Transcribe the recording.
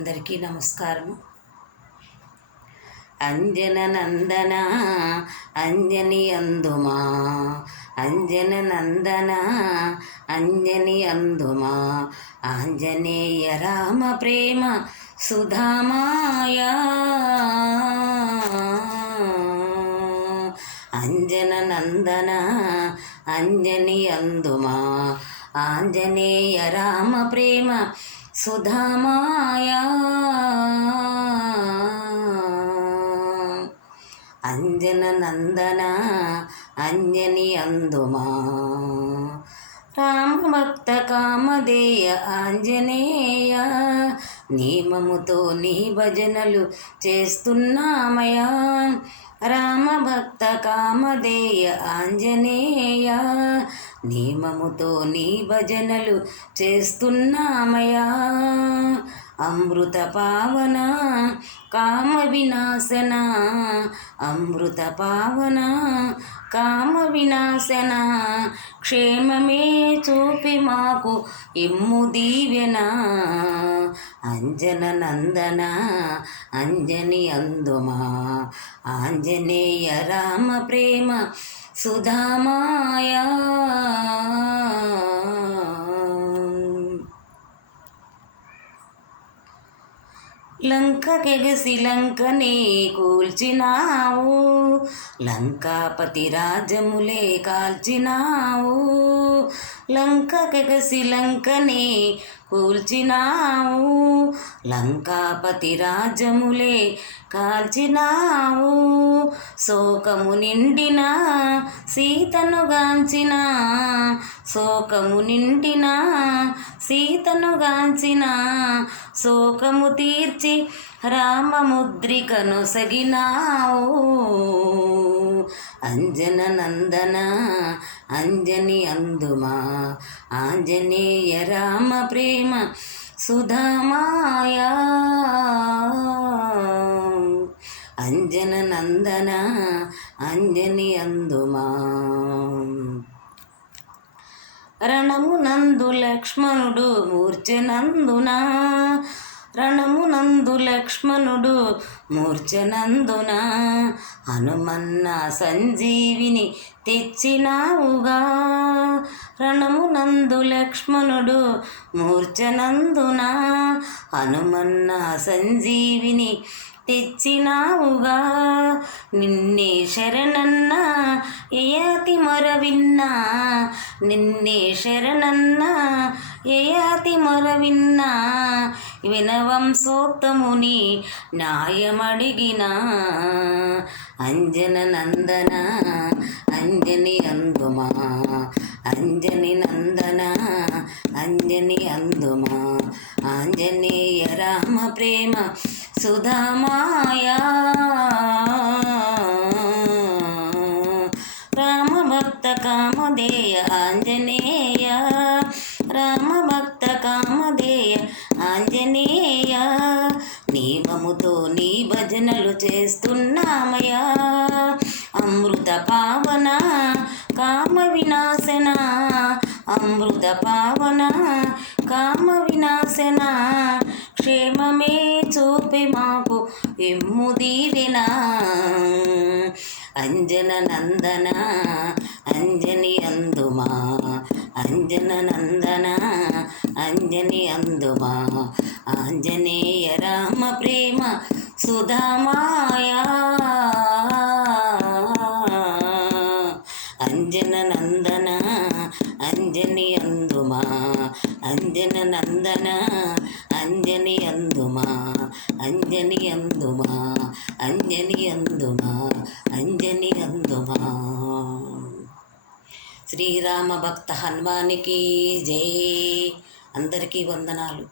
అందరికీ నమస్కారము. అంజన నందన అంజని అందుమా, అంజన నందన అంజని అందుమా, ఆంజనేయ రామ ప్రేమ సుధామాయా. అంజన నందన అంజని అందుమా, ఆంజనేయ రామ ప్రేమ సుధామాయా. అంజన నందన అంజని అందుమా, రామభక్త కామదేయ ఆంజనేయ, నియమముతో నీ భజనలు చేస్తున్నామయా. రామభక్త కామదేయ ఆంజనేయ, నియమముతో నీ భజనలు చేస్తున్నామయా. అమృత పావన కామ వినాశన, అమృత పావన కామ వినాశన, క్షేమమే చూపి మాకు ఇమ్ము దీవెన. అంజన నందన అంజని అందుమా, ఆంజనేయ రామ ప్రేమ సుధామాయా. లంకకెగసి లంకనే కూల్చినావు, లంకాపతి రాజములే కాల్చినావు. లంకకెగసి లంకనే కూల్చినావు, లంకాపతి రాజములే కాల్చినావు. శోకము నిండిన సీతను గాంచిన, శోకము నిండిన సీతను గాంచిన, శోకము తీర్చి రామముద్రికను సగినావు. అంజన నందన అంజని అందుమా, ఆంజనేయ రామ ప్రేమ సుధామాయా. అంజన నందన అంజని అందుమా, రణమునందు లక్ష్మణుడు మూర్ఛనందున, రణమునందు లక్ష్మణుడు మూర్ఛనందున, హనుమన్న సంజీవిని తెచ్చినావుగా. రణమునందు లక్ష్మణుడు మూర్ఛనందున, హనుమన్న సంజీవిని తెచ్చినావుగా. నిన్నే శరణన్న యయాతి మొరవిన్నా, నిన్నే శరణన్న యయాతి మొరవిన్నా, వినవంశోత్తముని న్యాయమడిగిన. అంజన నందన అంజని అందుమా, అంజని నందన అంజని అందుమా, ఆంజనేయ రామ ప్రేమ సుధామాయా. రామభక్త కామదేయ ఆంజనేయ, రామభక్త కామదేయ ఆంజనేయ, నియమముతో నీ భజనలు చేస్తున్నామయా. అమృత పావన కామ వినాశన, అమృత పావన కామ వినాశన, క్షేమమే చూపి మాకు ఇమ్ము దీవెన. అంజన నందన అంజని అందుమా, అంజన నందన అంజని అందుమా, ఆంజనేయ రామ ప్రేమ సుధామాయా. అంజన నందన అంజని అందుమా, అంజన నందన అంజని అందుమా, అంజని అందుమా, అంజని అందుమా, అంజని అందుమా. శ్రీరామ భక్త హనుమానికి జై. అందరికీ వందనాలు.